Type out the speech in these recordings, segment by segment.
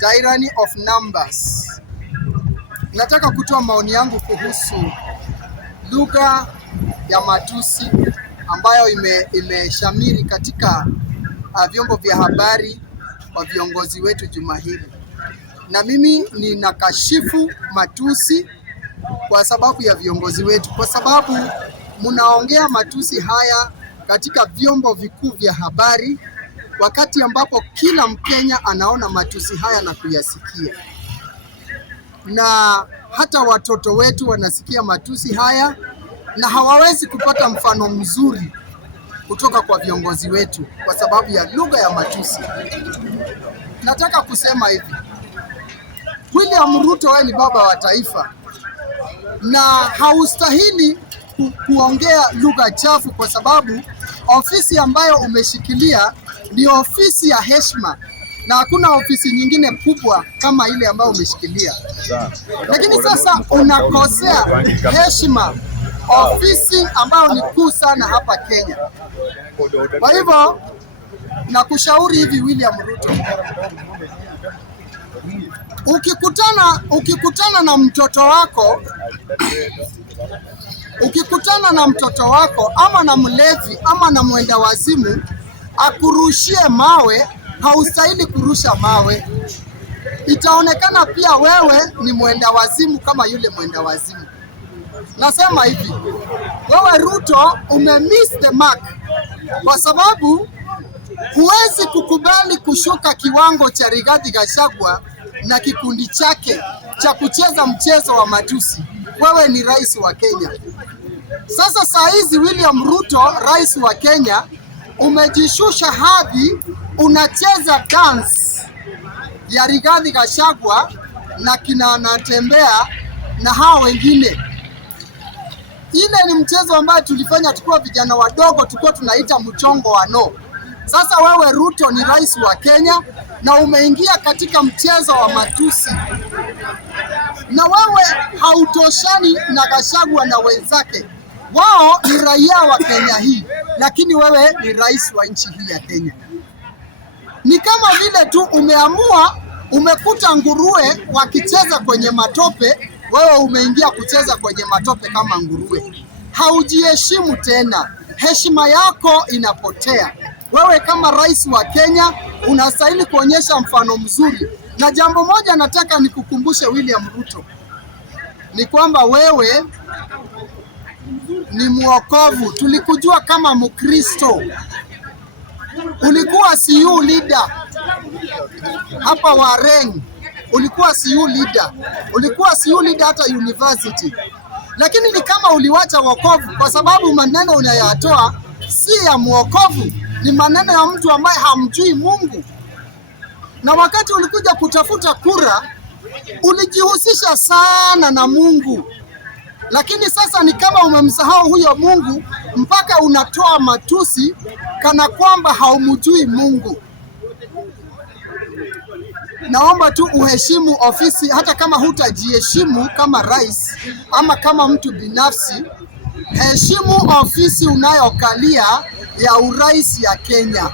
tyranny of numbers. Nataka kutoa maoni yangu kuhusu lugha ya matusi ambayo imeshamiri katika vyombo vya habari kwa viongozi wetu juma hili. Na mimi ninakashifu matusi kwa sababu ya viongozi wetu, kwa sababu mnaongea matusi haya katika vyombo vikuu vya habari wakati ambapo kila Mkenya anaona matusi haya na kuyasikia, na hata watoto wetu wanasikia matusi haya na hawawezi kupata mfano mzuri kutoka kwa viongozi wetu kwa sababu ya lugha ya matusi. Nataka kusema hivi, William Ruto, wewe ni baba wa taifa na haustahili kuongea lugha chafu, kwa sababu ofisi ambayo umeshikilia ni ofisi ya heshima na hakuna ofisi nyingine kubwa kama ile ambayo umeshikilia. Lakini sasa unakosea heshima ofisi ambayo ni kuu sana hapa Kenya. Kwa hivyo nakushauri hivi, William Ruto, ukikutana na mtoto wako ama na mlevi ama na mwenda wazimu akurushie mawe, haustahili kurusha mawe. Itaonekana pia wewe ni mwenda wazimu kama yule mwenda wazimu. Nasema hivi, wewe Ruto umemiss the mark, kwa sababu huwezi kukubali kushuka kiwango cha Rigathi Gachagua na kikundi chake cha kucheza mchezo wa matusi. Wewe ni rais wa Kenya. Sasa saa hizi William Ruto, rais wa Kenya, umejishusha hadhi, unacheza dance ya Rigathi Gachagua na kina Anatembea na hao wengine. Ile ni mchezo ambayo tulifanya tukiwa vijana wadogo, tulikuwa tunaita mchongo wa no. Sasa wewe Ruto ni rais wa Kenya na umeingia katika mchezo wa matusi, na wewe hautoshani na Gachagua na wenzake. Wao ni raia wa Kenya hii, lakini wewe ni rais wa nchi hii ya Kenya. Ni kama vile tu umekuta nguruwe wakicheza kwenye matope, wewe umeingia kucheza kwenye matope kama nguruwe. Haujiheshimu tena, heshima yako inapotea. Wewe kama rais wa Kenya unastahili kuonyesha mfano mzuri. Na jambo moja nataka nikukumbushe William Ruto, ni kwamba wewe ni mwokovu. Tulikujua kama Mkristo, ulikuwa CU leader hapa Wareng, ulikuwa CU leader hata university, lakini ni kama uliwacha wokovu, kwa sababu maneno unayotoa si ya mwokovu, ni maneno ya mtu ambaye hamjui Mungu. Na wakati ulikuja kutafuta kura ulijihusisha sana na Mungu, lakini sasa ni kama umemsahau huyo Mungu mpaka unatoa matusi kana kwamba haumjui Mungu. Naomba tu uheshimu ofisi, hata kama hutajiheshimu kama rais ama kama mtu binafsi. Heshimu ofisi unayokalia ya urais ya Kenya,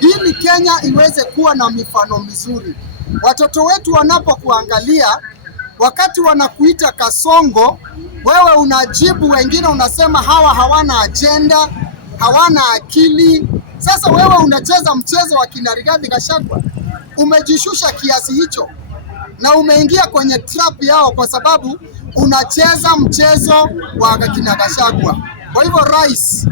ili Kenya iweze kuwa na mifano mizuri. Watoto wetu wanapokuangalia, wakati wanakuita kasongo, wewe unajibu, wengine unasema hawa hawana agenda, hawana akili. Sasa wewe unacheza mchezo wa kina Rigathi Gachagua. Umejishusha kiasi hicho na umeingia kwenye trap yao, kwa sababu unacheza mchezo wa kina Gachagua. Kwa hivyo rais,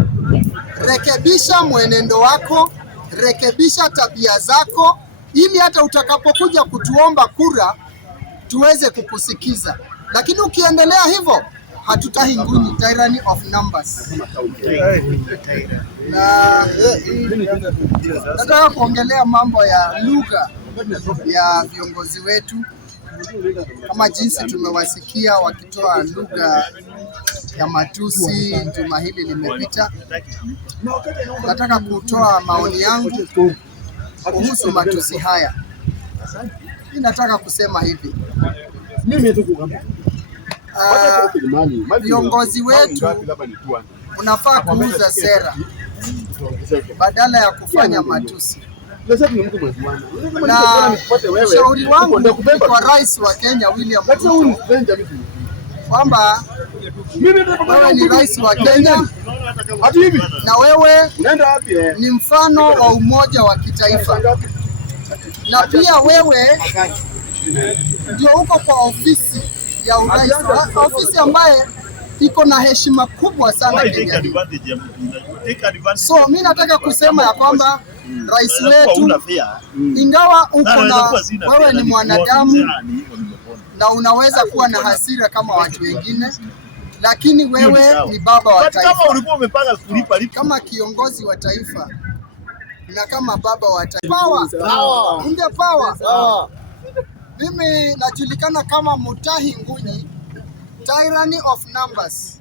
rekebisha mwenendo wako, rekebisha tabia zako, ili hata utakapokuja kutuomba kura tuweze kukusikiza. Lakini ukiendelea hivyo hatutahi nguni. Tyranny of numbers. Na nataka kuongelea mambo ya lugha ya viongozi wetu, kama jinsi tumewasikia wakitoa lugha ya matusi juma hili limepita. Nataka kutoa maoni yangu kuhusu matusi haya. Nataka kusema hivi, viongozi wetu unafaa kuuza sera badala ya kufanya matusi. Na ushauri wangu kwa rais wa Kenya William Ruto kwamba wewe ni rais wa Kenya na wewe ni mfano wa umoja wa kitaifa, na pia wewe ndio uko kwa ofisi ya urais, ofisi ambaye iko na heshima kubwa sana Kenya. So mimi nataka kusema ya kwamba rais wetu, ingawa uko na wewe ni mwanadamu na unaweza kuwa na hasira kama watu wengine, lakini wewe ni baba wa taifa, kama kiongozi wa taifa na kama baba wa taifa. Power. Mimi najulikana kama Mutahi Ngunyi, tyranny of numbers,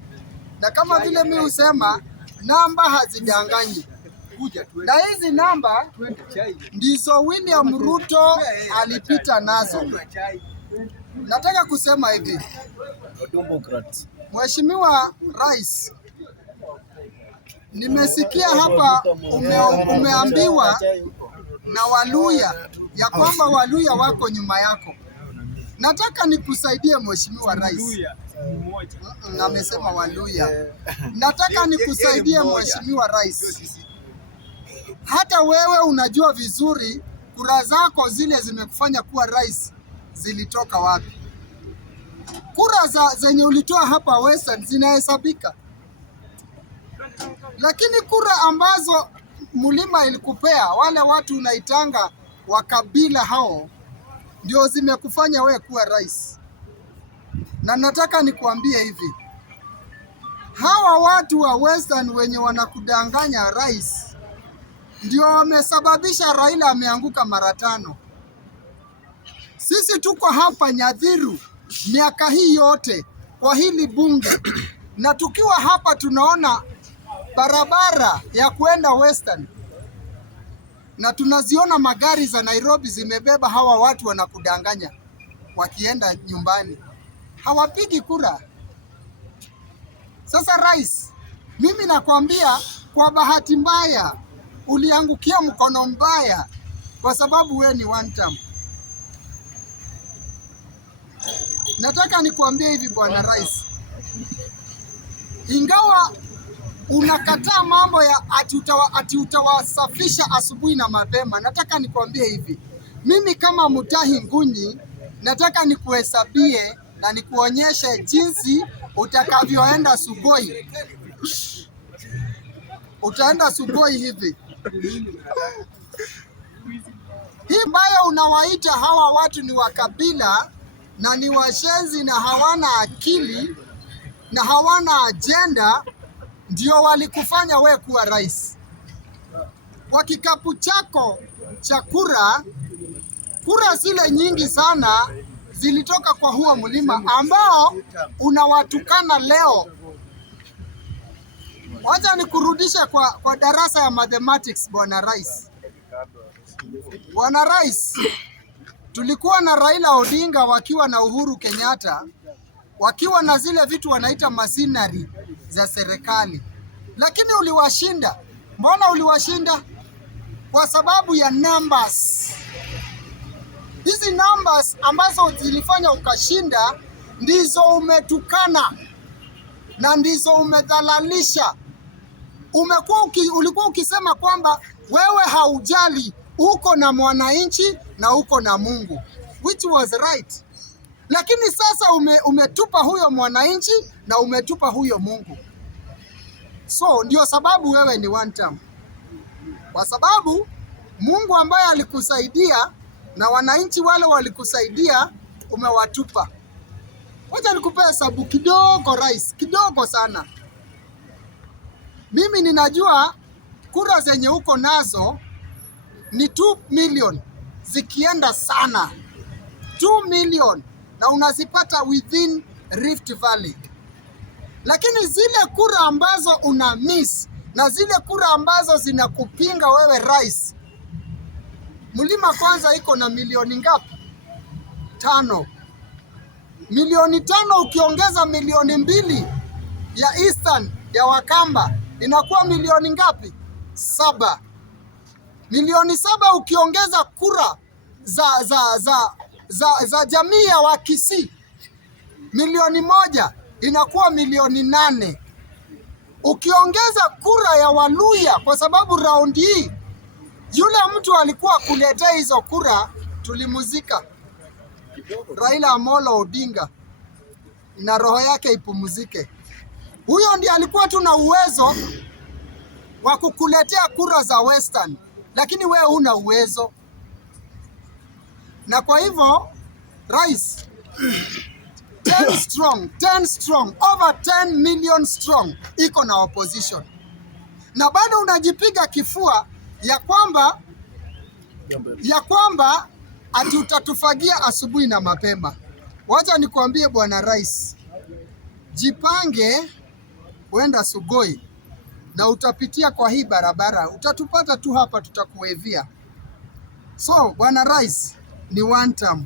na kama vile mimi husema namba hazidanganyi, na hizi namba ndizo William Ruto alipita nazo. Nataka kusema hivi, Mheshimiwa Rais, nimesikia hapa umeambiwa na Waluya ya kwamba Waluya wako nyuma yako. Nataka nikusaidie Mheshimiwa Rais. Amesema Waluya. Nataka nikusaidie Mheshimiwa Rais. Hata wewe unajua vizuri kura zako zile zimekufanya kuwa rais zilitoka wapi. Kura zenye ulitoa hapa Western zinahesabika, lakini kura ambazo Mulima ilikupea, wale watu unaitanga wa kabila hao, ndio zimekufanya we kuwa rais. Na nataka nikuambie hivi, hawa watu wa Western wenye wanakudanganya rais ndio wamesababisha Raila ameanguka mara 5. Sisi tuko hapa Nyadhiru miaka hii yote kwa hili bunge, na tukiwa hapa tunaona barabara ya kuenda Western, na tunaziona magari za Nairobi zimebeba hawa watu wanakudanganya wakienda nyumbani, hawapigi kura. Sasa rais, mimi nakwambia kwa bahati mbaya uliangukia mkono mbaya, kwa sababu we ni one term. Nataka nikuambie hivi bwana rais, ingawa unakataa mambo ya ati utawasafisha asubuhi na mapema, nataka nikuambie hivi, mimi kama Mutahi Ngunyi nataka nikuhesabie na nikuonyeshe jinsi utakavyoenda Sugoi. Utaenda Sugoi hivi. Hii ambayo unawaita hawa watu ni wa kabila na ni washenzi na hawana akili na hawana ajenda, ndio walikufanya we kuwa rais. Kwa kikapu chako cha kura zile nyingi sana zilitoka kwa huo Mulima ambao unawatukana leo. Wacha nikurudisha kwa darasa ya mathematics bwana rais. Bwana rais, tulikuwa na Raila Odinga wakiwa na Uhuru Kenyatta, wakiwa na zile vitu wanaita machinery za serikali, lakini uliwashinda. Mbona uliwashinda? Kwa sababu ya numbers. Hizi numbers ambazo zilifanya ukashinda ndizo umetukana na ndizo umedhalalisha. Ulikuwa ukisema kwamba wewe haujali, uko na mwananchi na uko na Mungu, which was right. Lakini sasa umetupa huyo mwananchi na umetupa huyo Mungu. So ndio sababu wewe ni one term, kwa sababu Mungu ambaye alikusaidia na wananchi wale walikusaidia umewatupa. Wacha nikupe hesabu kidogo rais, kidogo sana. Mimi ninajua kura zenye uko nazo ni 2 million zikienda sana, 2 million, na unazipata within Rift Valley. Lakini zile kura ambazo una miss na zile kura ambazo zinakupinga wewe rais, Mulima kwanza iko na milioni ngapi? 5. Milioni 5 ukiongeza milioni 2 ya Eastern ya Wakamba inakuwa milioni ngapi? 7. Milioni 7 ukiongeza kura za jamii ya Wakisii milioni 1 inakuwa milioni 8. Ukiongeza kura ya Waluhya, kwa sababu raundi hii yule mtu alikuwa kuletea hizo kura tulimuzika, Raila Amolo Odinga, na roho yake ipumzike. Huyo ndiye alikuwa tu na uwezo wa kukuletea kura za Western, lakini wewe huna uwezo. Na kwa hivyo rais 10 strong, over 10 million strong iko na opposition, na bado unajipiga kifua ya kwamba ati utatufagia asubuhi na mapema. Wacha nikwambie bwana rais, jipange uenda Sugoi na utapitia kwa hii barabara, utatupata tu hapa, tutakuwevia. So bwana rais, ni one term.